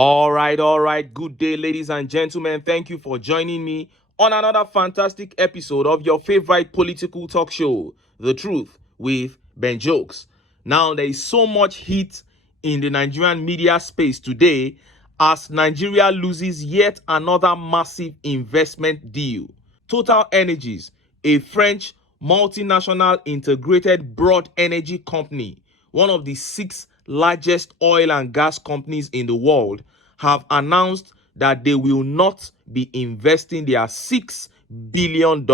All right. Good day, ladies and gentlemen. Thank you for joining me on another fantastic episode of your favorite political talk show, The Truth with Ben Jokes. Now, there is so much heat in the Nigerian media space today as Nigeria loses yet another massive investment deal. Total Energies, a French multinational integrated broad energy company, one of the 6 largest oil and gas companies in the world, have announced that they will not be investing their $6 billion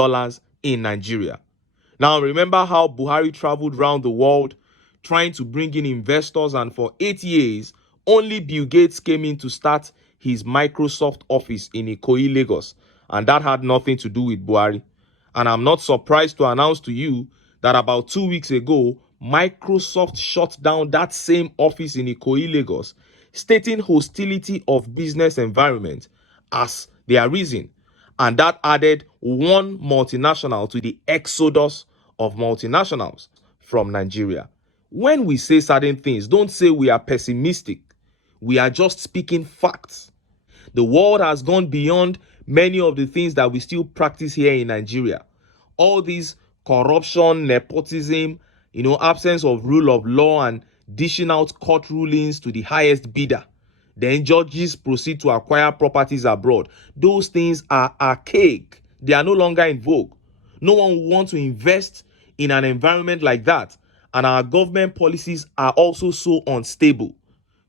in Nigeria. Now, remember how Buhari traveled around the world trying to bring in investors, and for 8 years, only Bill Gates came in to start his Microsoft office in Ikoyi, Lagos, and that had nothing to do with Buhari. And I'm not surprised to announce to you that about 2 weeks ago, Microsoft shut down that same office in Ikoyi, Lagos, stating hostility of business environment as their reason. And that added one multinational to the exodus of multinationals from Nigeria. When we say certain things, don't say we are pessimistic. We are just speaking facts. The world has gone beyond many of the things that we still practice here in Nigeria. All these corruption, nepotism, absence of rule of law and dishing out court rulings to the highest bidder. Then judges proceed to acquire properties abroad. Those things are archaic. They are no longer in vogue. No one will want to invest in an environment like that. And our government policies are also so unstable.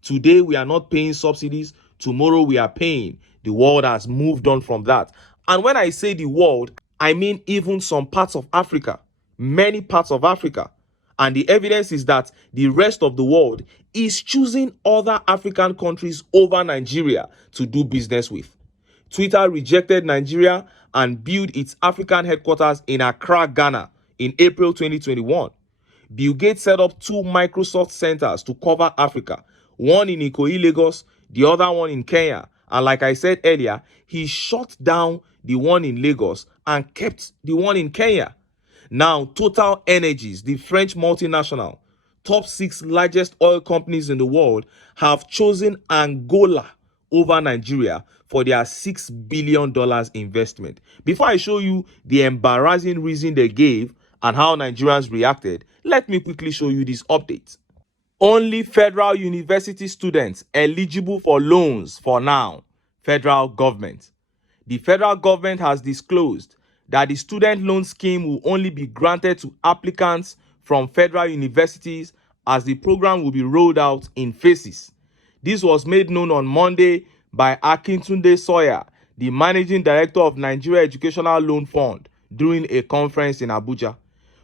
Today, we are not paying subsidies. Tomorrow, we are paying. The world has moved on from that. And when I say the world, I mean even some parts of Africa. Many parts of Africa. And the evidence is that the rest of the world is choosing other African countries over Nigeria to do business with. Twitter rejected Nigeria and built its African headquarters in Accra, Ghana in April 2021. Bill Gates set up 2 Microsoft centers to cover Africa, one in Ikoyi, Lagos, the other one in Kenya. And like I said earlier, he shut down the one in Lagos and kept the one in Kenya. Now, Total Energies, the French multinational, top 6 largest oil companies in the world, have chosen Angola over Nigeria for their $6 billion investment. Before I show you the embarrassing reason they gave and how Nigerians reacted, let me quickly show you this update. Only federal university students eligible for loans for now. Federal government. The federal government has disclosed that the student loan scheme will only be granted to applicants from federal universities, as the program will be rolled out in phases. This was made known on Monday by Akintunde Sawyer, the managing director of Nigeria Educational Loan Fund, during a conference in Abuja.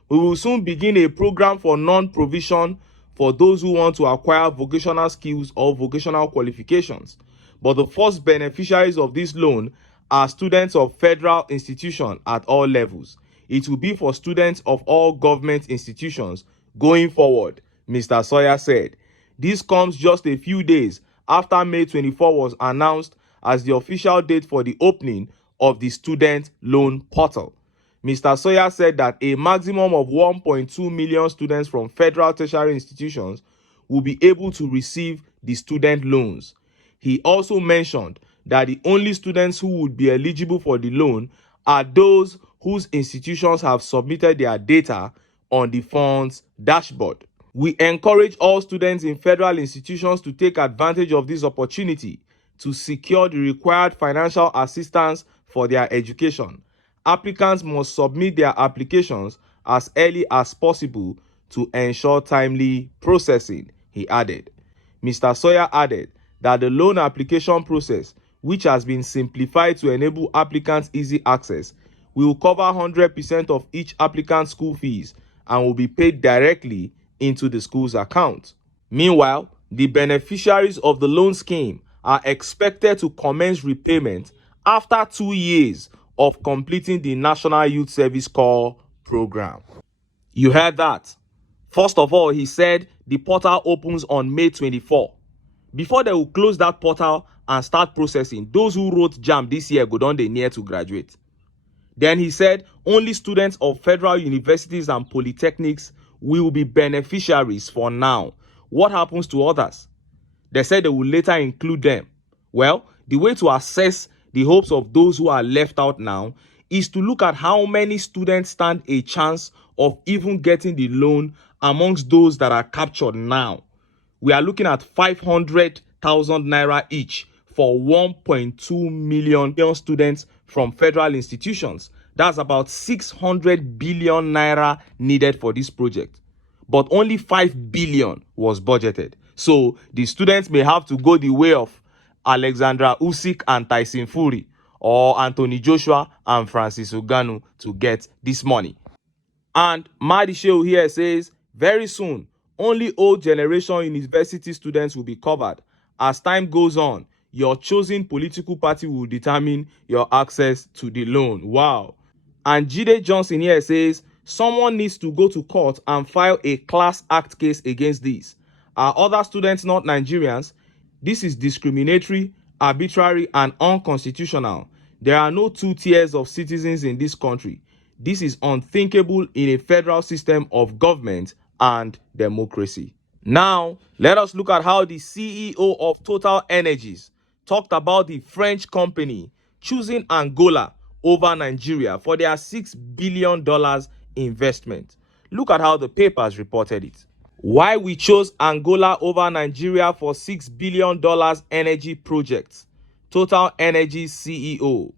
We will soon begin a program for non-provision for those who want to acquire vocational skills or vocational qualifications. But the first beneficiaries of this loan are students of federal institutions at all levels. It will be for students of all government institutions going forward, Mr. Sawyer said. This comes just a few days after May 24 was announced as the official date for the opening of the student loan portal. Mr. Sawyer said that a maximum of 1.2 million students from federal tertiary institutions will be able to receive the student loans. He also mentioned that the only students who would be eligible for the loan are those whose institutions have submitted their data on the fund's dashboard. We encourage all students in federal institutions to take advantage of this opportunity to secure the required financial assistance for their education. Applicants must submit their applications as early as possible to ensure timely processing, he added. Mr. Sawyer added that the loan application process, which has been simplified to enable applicants easy access, will cover 100% of each applicant's school fees and will be paid directly into the school's account. Meanwhile, the beneficiaries of the loan scheme are expected to commence repayment after 2 years of completing the National Youth Service Corps program. You heard that. First of all, he said the portal opens on May 24. Before they will close that portal and start processing, those who wrote JAMB this year go down the near to graduate. Then he said only students of federal universities and polytechnics will be beneficiaries for now. What happens to others? They said they will later include them. Well, the way to assess the hopes of those who are left out now is to look at how many students stand a chance of even getting the loan amongst those that are captured now. We are looking at 500,000 naira each for 1.2 million students from federal institutions. That's about 600 billion naira needed for this project. But only 5 billion was budgeted. So the students may have to go the way of Alexandra Usyk and Tyson Fury, or Anthony Joshua and Francis Ngannou to get this money. And Madishew here says, very soon, only old generation university students will be covered. As time goes on, your chosen political party will determine your access to the loan. Wow. And Jide Johnson here says, someone needs to go to court and file a class act case against this. Are other students not Nigerians? This is discriminatory, arbitrary, and unconstitutional. There are no two tiers of citizens in this country. This is unthinkable in a federal system of government and democracy. Now, let us look at how the CEO of Total Energies talked about the French company choosing Angola over Nigeria for their $6 billion investment. Look at how the papers reported it. Why we chose Angola over Nigeria for $6 billion energy projects. Total Energies CEO.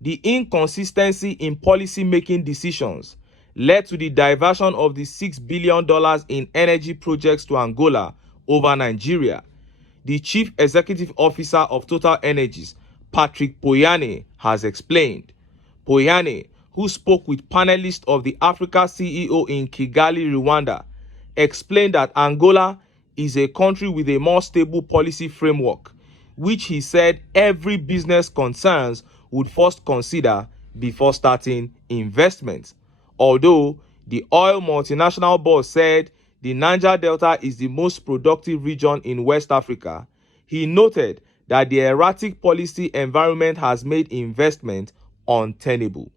The inconsistency in policy-making decisions led to the diversion of the $6 billion in energy projects to Angola over Nigeria. The Chief Executive Officer of Total Energies, Patrick Poyane, has explained. Poyane, who spoke with panelists of the Africa CEO in Kigali, Rwanda, explained that Angola is a country with a more stable policy framework, which he said every business concerns would first consider before starting investments. Although the oil multinational boss said the Niger Delta is the most productive region in West Africa, he noted that the erratic policy environment has made investment untenable.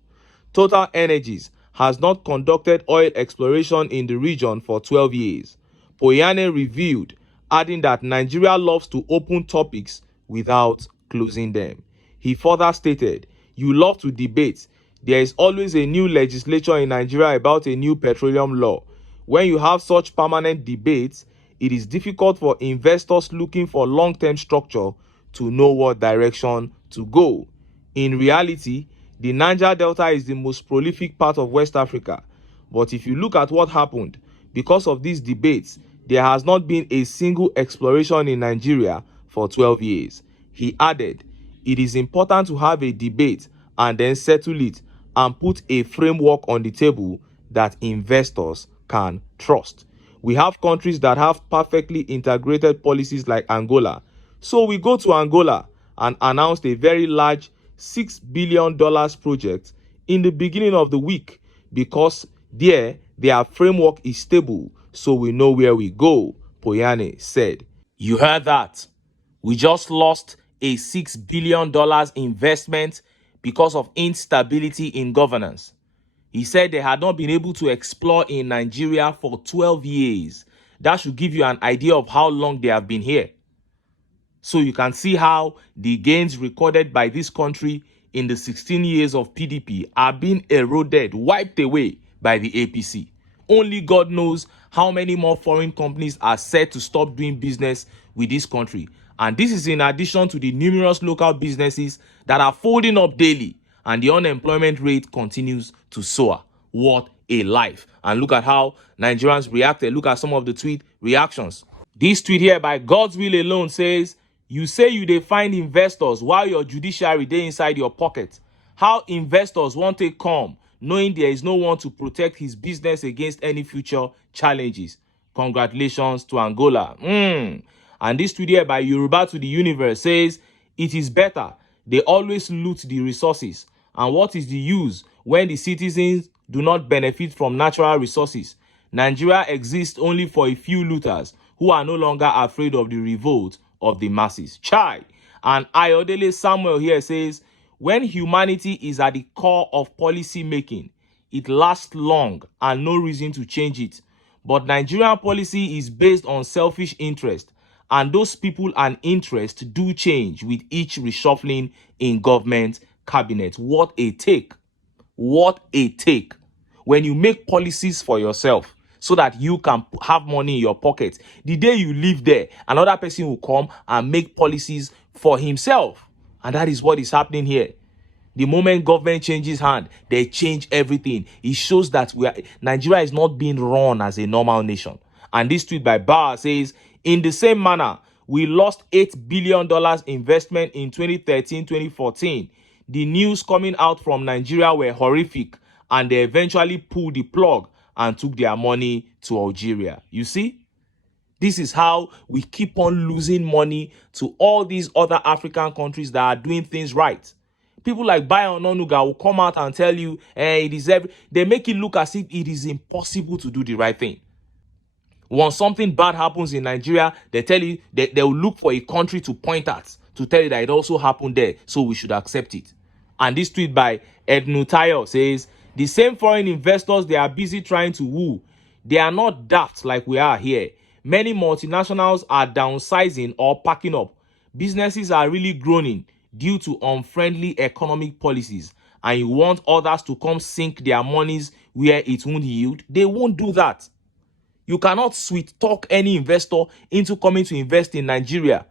Total Energies has not conducted oil exploration in the region for 12 years. Poyane revealed, adding that Nigeria loves to open topics without closing them. He further stated, you love to debate. There is always a new legislature in Nigeria about a new petroleum law. When you have such permanent debates, it is difficult for investors looking for long-term structure to know what direction to go. In reality, the Niger Delta is the most prolific part of West Africa. But if you look at what happened, because of these debates, there has not been a single exploration in Nigeria for 12 years. He added, it is important to have a debate and then settle it and put a framework on the table that investors can trust. We have countries that have perfectly integrated policies like Angola. So we go to Angola and announced a very large $6 billion project in the beginning of the week because there their framework is stable, so we know where we go, Poyane said. You heard that. We just lost a $6 billion investment because of instability in governance. He said they had not been able to explore in Nigeria for 12 years. That should give you an idea of how long they have been here. So you can see how the gains recorded by this country in the 16 years of PDP are being eroded, wiped away by the APC. Only God knows how many more foreign companies are set to stop doing business with this country. And this is in addition to the numerous local businesses that are folding up daily, and the unemployment rate continues to soar. What a life. And look at how Nigerians reacted. Look at some of the tweet reactions. This tweet here by God's Will Alone says, you say you dey find investors while your judiciary dey inside your pocket. How investors wan take come knowing there is no one to protect his business against any future challenges? Congratulations to Angola. And this tweet here by Yoruba to the Universe says, it is better. They always loot the resources. And what is the use when the citizens do not benefit from natural resources? Nigeria exists only for a few looters who are no longer afraid of the revolt of the masses. Chai. And Ayodele Samuel here says, when humanity is at the core of policy making, it lasts long and no reason to change it. But Nigerian policy is based on selfish interest And those people and interests do change with each reshuffling in government cabinet. What a take. What a take. When you make policies for yourself so that you can have money in your pocket, the day you live there, another person will come and make policies for himself. And that is what is happening here. The moment government changes hand, they change everything. It shows that Nigeria is not being run as a normal nation. And this tweet by Bauer says, in the same manner, we lost $8 billion investment in 2013-2014. The news coming out from Nigeria were horrific, and they eventually pulled the plug and took their money to Algeria. You see? This is how we keep on losing money to all these other African countries that are doing things right. People like Bayo Ononuga will come out and tell you, they make it look as if it is impossible to do the right thing. When something bad happens in Nigeria, they tell you they will look for a country to point at to tell you that it also happened there, so we should accept it. And this tweet by Ednu Tayo says, the same foreign investors they are busy trying to woo, they are not daft like we are here. Many multinationals are downsizing or packing up. Businesses are really groaning due to unfriendly economic policies, and you want others to come sink their monies where it won't yield. They won't do that. You cannot sweet talk any investor into coming to invest in Nigeria.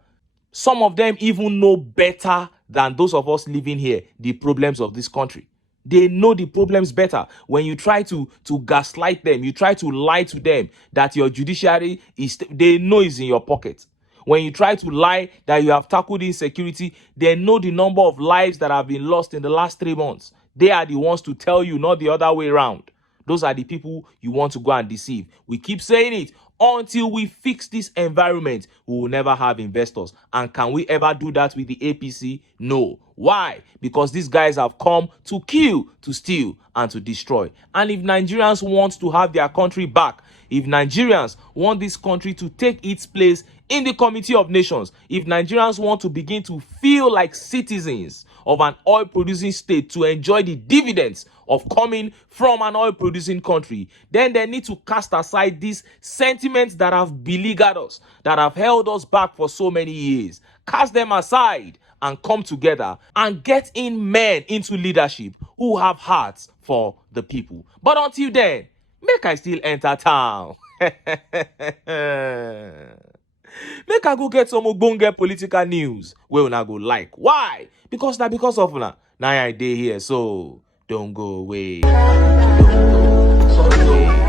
Some of them even know better than those of us living here the problems of this country. They know the problems better. When you try to gaslight them, you try to lie to them that your judiciary they know is in your pocket. When you try to lie that you have tackled insecurity, they know the number of lives that have been lost in the last 3 months. They are the ones to tell you, not the other way around. Those are the people you want to go and deceive. We keep saying it. Until we fix this environment, we will never have investors. And can we ever do that with the APC? No. Why? Because these guys have come to kill, to steal, and to destroy. And if Nigerians want to have their country back, if Nigerians want this country to take its place in the Committee of Nations, if Nigerians want to begin to feel like citizens of an oil-producing state, to enjoy the dividends of coming from an oil-producing country, then they need to cast aside these sentiments that have beleaguered us, that have held us back for so many years. Cast them aside and come together and get in men into leadership who have hearts for the people. But until then, make I still enter town. Make I go get some ogbonge political news wey una go like. Why? Because of una. Now I dey here, so don't go away. Don't go. Sorry.